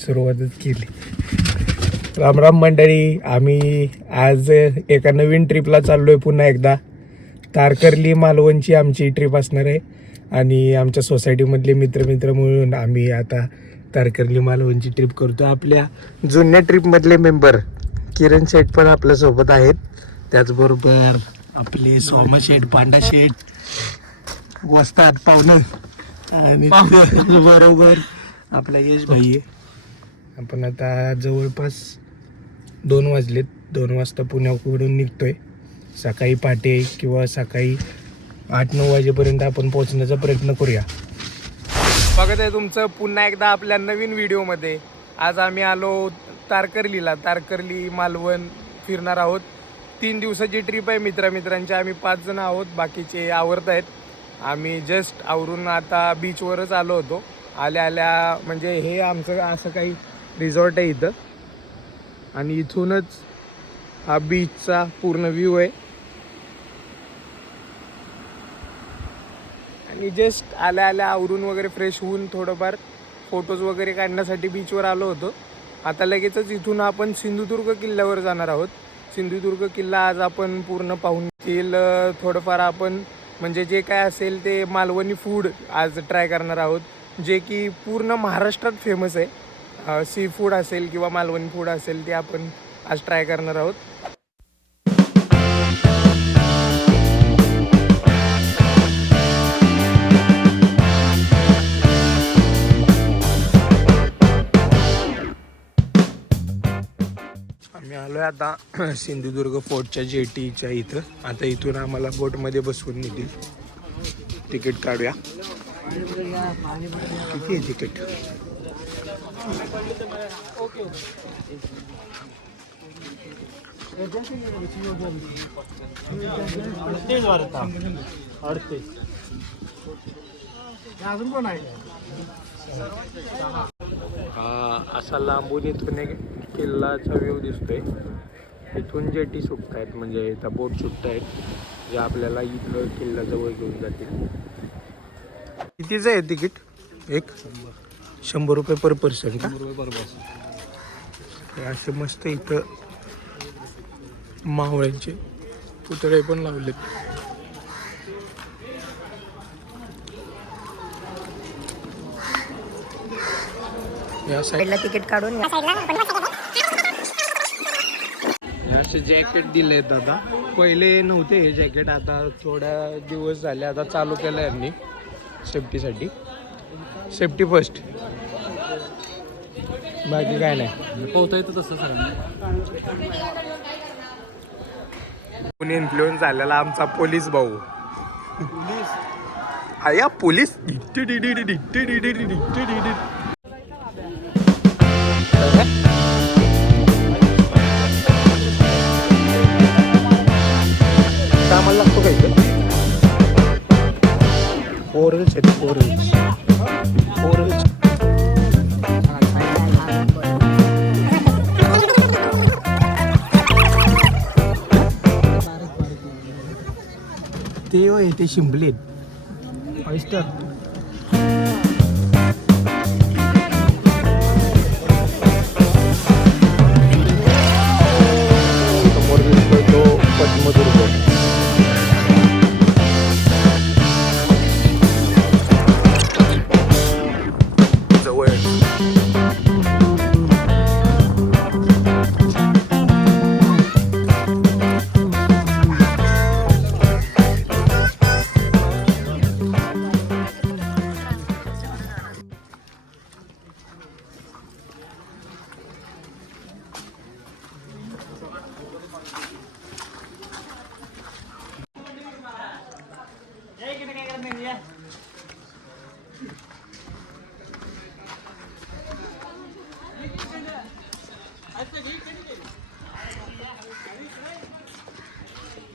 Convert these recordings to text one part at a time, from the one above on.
सुरुवातच केली. राम राम मंडळी, आम्ही आज एका नवीन ट्रिपला चाललोय. पुन्हा एकदा तारकर्ली मालवणची आमची ट्रिप असणार आहे आणि आमच्या सोसायटीमधले मित्र मिळून आम्ही आता तारकर्ली मालवणची ट्रिप करतो. आपल्या जुन्या ट्रिपमधले मेंबर किरण शेठ पण आपल्यासोबत आहेत, त्याचबरोबर आपले सोमा शेठ, पांडा शेठ, वस्ताद पाहुणं आणि बरोबर आपला यश भाई आहे. आपण आता जवळपास 2 वाजलेत. 2 वाजता पुण्याकडून निघतोय. सकाळी पहाटे किंवा सकाळी 8-9 वाजेपर्यंत आपण पोहोचण्याचा प्रयत्न करूया. स्वागत आहे तुमचं पुन्हा एकदा आपल्या नवीन व्हिडिओमध्ये. आज आम्ही आलो तारकर्लीला. तारकर्ली मालवण फिरणार आहोत. 3 दिवसाची ट्रिप आहे मित्रांची. आम्ही 5 जण आहोत, बाकीचे आवरत आहेत. आम्ही जस्ट आवरून आता बीचवरच आलो होतो. आल्या म्हणजे हे आमचं असं काही रिसॉर्ट आहे इथं आणि इथूनच हा बीचचा पूर्ण व्ह्यू आहे. आणि जस्ट आल्या आवरून वगैरे फ्रेश होऊन थोडंफार फोटोज वगैरे काढण्यासाठी बीचवर आलो होतो. आता लगेचच इथून आपण सिंधुदुर्ग किल्ल्यावर जाणार आहोत. सिंधुदुर्ग किल्ला आज आपण पूर्ण पाहून येईल. थोडंफार आपण म्हणजे जे काय असेल ते मालवणी फूड आज ट्राय करणार आहोत, जे की पूर्ण महाराष्ट्रात फेमस आहे. सी फूड असेल किंवा मालवणी फूड असेल ते आपण आज ट्राय करणार आहोत. आम्ही आलोय आता सिंधुदुर्ग फोर्टच्या जेटीच्या इथं. आता इथून आम्हाला बोटमध्ये बसवून नेतील. तिकीट काढूया. किती आहे तिकीट? असा लांबून इथून एक किल्लाचा व्ह्यू दिसतोय. इथून जेटी सुटत आहेत, म्हणजे इथं बोट सुटत आहेत, जे आपल्याला इथं किल्ल्याजवळ घेऊन जातील. कितीचं आहे तिकीट? एक 100 रुपये पर पर्सन का? 100 रुपये पर पर्सन. असे मस्त इथं मावळ्यांचे पुतळे पण लावलेत. या साईडला तिकीट काढून असे जॅकेट दिले दादा. पहिले नव्हते हे जॅकेट, आता थोड्या दिवस झाले आता चालू केलं यांनी सेफ्टीसाठी. सेफ्टी फर्स्ट, बाकी काय नाही. पोहता येतं तसं कोणी इन्फ्लुएन्स झालेला आमचा पोलीस भाऊ. या पोलीस कामाला लागतो का इथं? फोरल्स आहेत, फोरल्स. ते होय, ते शिंपलेत ऑयस्टर. समोर दिसतोय तो पद्मदुर्ग. जवळ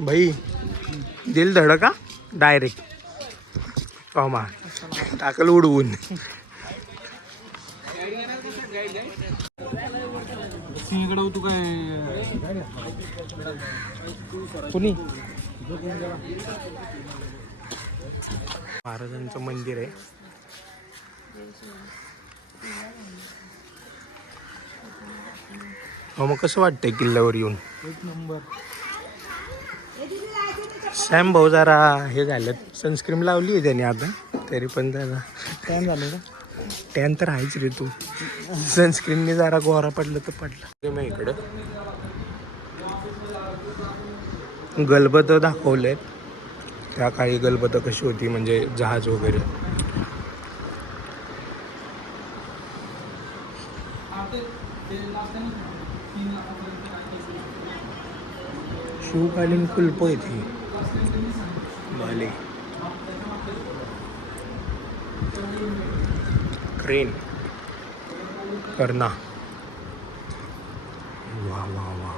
भाई दिल धडका डायरेक्ट मा टाकल उडवून. सिंहगड तू काय कुणी महाराजांचं मंदिर आहे. हो मग कसं वाटतंय किल्ल्यावर येऊन? एक नंबर. सॅम भाऊ जरा हे झालं, सनस्क्रीन लावली आहे त्याने आता, तरी पण जरा टाइम झालं का? टॅन तर आहेच रे तू. सनस्क्रीनने जरा गोरा पडलं तर पडला. मग इकडं गलबत दाखवलेत, त्या काळी गलबत कशी होती म्हणजे जहाज वगैरे. शिवकालीन कुलप आहे ती भाले. क्रेन कर्णा. वा वा वा.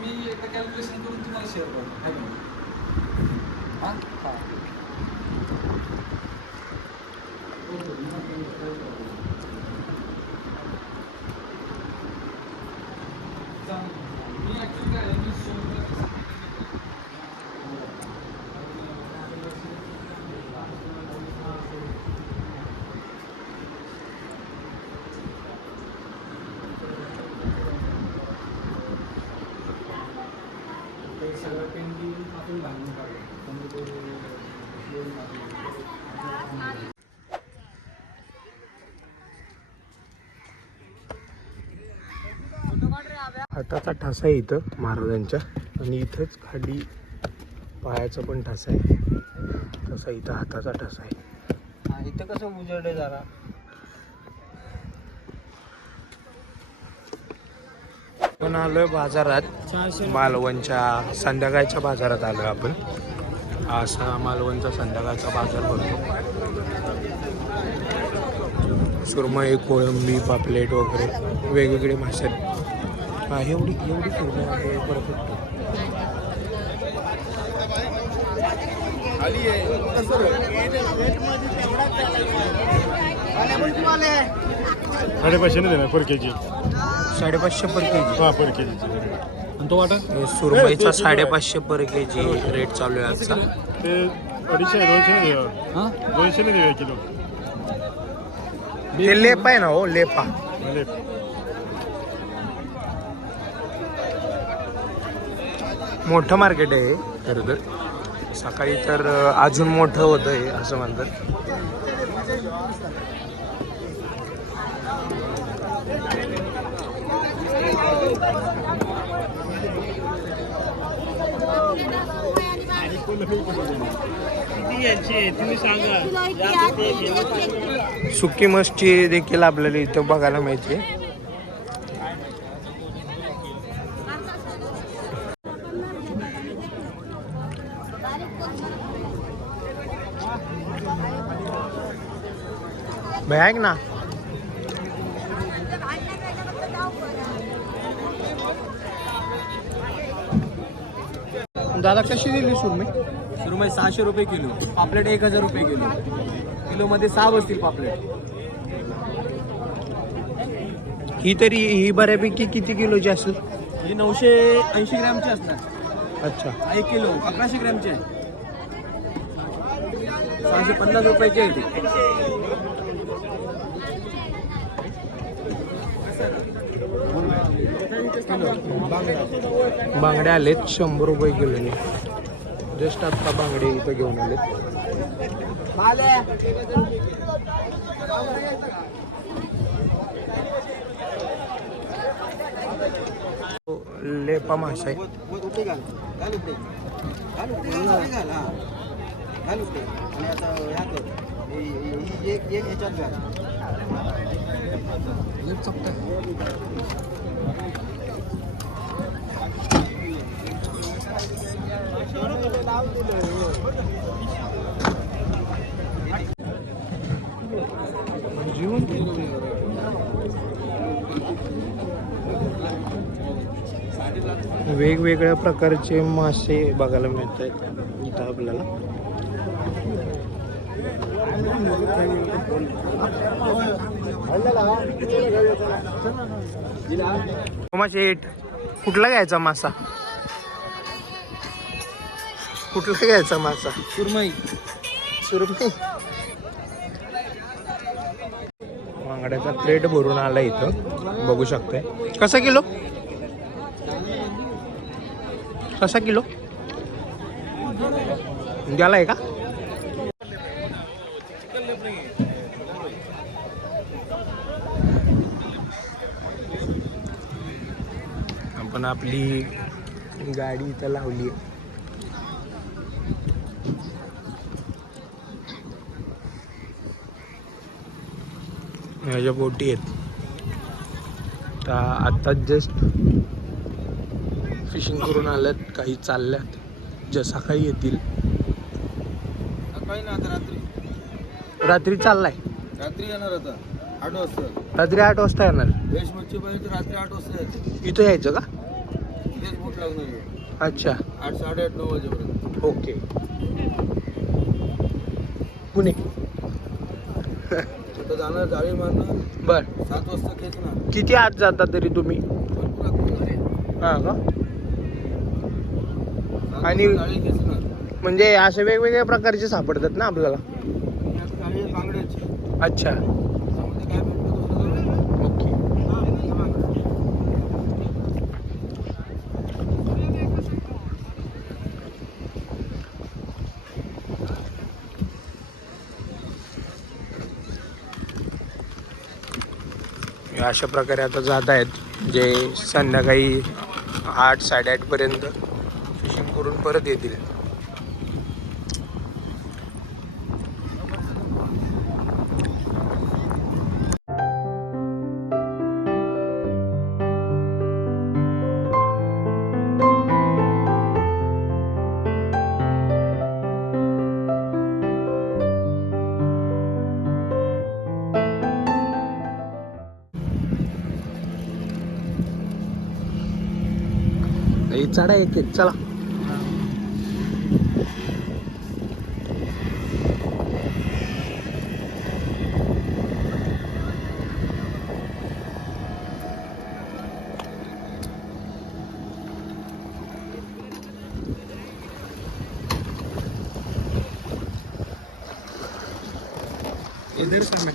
मी एकदा कॅल्क्युलेशन करून तुम्हाला शेअर करतो. सगळं पेंटिंग आपण घालून काढलं. हाताचा ठसा आहे इथं महाराजांच्या, आणि इथंच खाली पायाचा पण ठसा आहे. तसा इथं हाताचा ठसा आहे. इथं कसं उजळलं जरा. आपण आलोय बाजारात, मालवणच्या संध्याकाळच्या बाजारात आलोय आपण. असा मालवणचा संध्याकाळचा बाजार भरतो. सुरमई, कोळंबी, पापलेट वगैरे वेगवेगळे मासे. हा एवढी सुरमई आहे परफेक्ट. साडेपाचशे नाही देणार पर के जी. 550 पर के जी. हा पर के जी. आणि तो वाटा सुरमईचा 550 पर के जी रेट चालू आहे आजचा. ते 250 200 नाही देणार. हां 200 नाही देणार किलो. ते लेपा आहे ना हो, लेपा. म्हणजे मोठं मार्केट आहे खरं तर. सकाळी तर अजून मोठं होतं आहे असं म्हणतात. सुकी मच्छी देखील आपल्याला इथं बघायला मिळते. भाई ऐक ना, दादा कशी दिली सुरमई? सुरमई 600 रुपये किलो. पापलेट 1000 रुपये किलो. किलोमध्ये 6 बसतील पापलेट. ही तरी ही बऱ्यापैकी किती किलोची असेल? ही 980 ग्रॅमची असणार. अच्छा. 1 किलो 1100 ग्रॅमची आहे. 650 रुपयाची आहे ती. बांगड्या आलेत 100 रुपये किलोने. जस्ट आता बांगडे इथं घेऊन आलेत. लेपा मासा आहे. वेगवेगळ्या प्रकारचे मासे बघायला मिळत आहेत इथं आपल्याला. शेठ, कुठला घ्यायचा मासा? कुठला घ्यायचा मासा? सुरमई. सुरमई. बांगड्याचा प्लेट भरून आला इथं, बघू शकताय. कसा किलो? कसा किलो गेलाय का? आपण आपली गाडी इथं लावली. ह्याच्या बोटी आहेत. तर आत्ताच जस्ट फिशिंग करून आल्यात, काही चालल्यात, जसा काही येतील. काही ना आता रात्री चाललाय. रात्री येणार आता 8 वाजता. रात्री 8 वाजता येणार. वेश मच्छी पाहिजे तर रात्री 8 वाजता यायचं. इथं यायचं का? तेच बोट लागणार आहे. अच्छा, 8, 8:30, 9 वाजेपर्यंत. ओके. पुणे आता जाणार, जाळी मारणार, बर. 7 वाजता खेचणार. किती आत जाता तरी तुम्ही? भरपूर आत हा का? 7 आणि- वाजता जाळी खेचणार. म्हणजे असे वेगवेगळ्या प्रकारचे सापडतात ना आपल्याला. आणि आता जाळी आहे बांगड्याची. अच्छा, त्यामध्ये काय भेटतं दुसरं? ओके. अशा प्रकारे आता जात आहेत, जे संध्याकाळी 8, 8:30 पर्यंत फिशिंग करून परत येतील. चढा एक एक, चला. इधर से मैं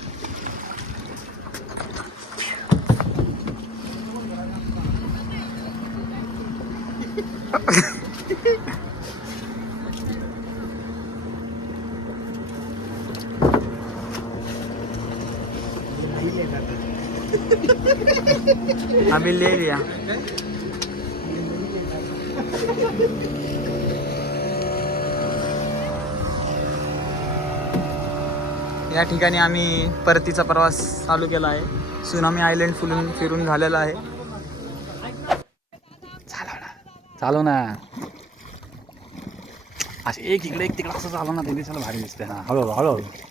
आम्ही ले लिया. या ठिकाणी आम्ही परतीचा प्रवास चालू केला आहे. सुनामी आयलंड फिरून झालेला आहे. चालव ना, असे एक इकडे एक तिकडे असं चालव ना, ते दिसायला भारी दिसते ना. हळूहळू हळूहळू.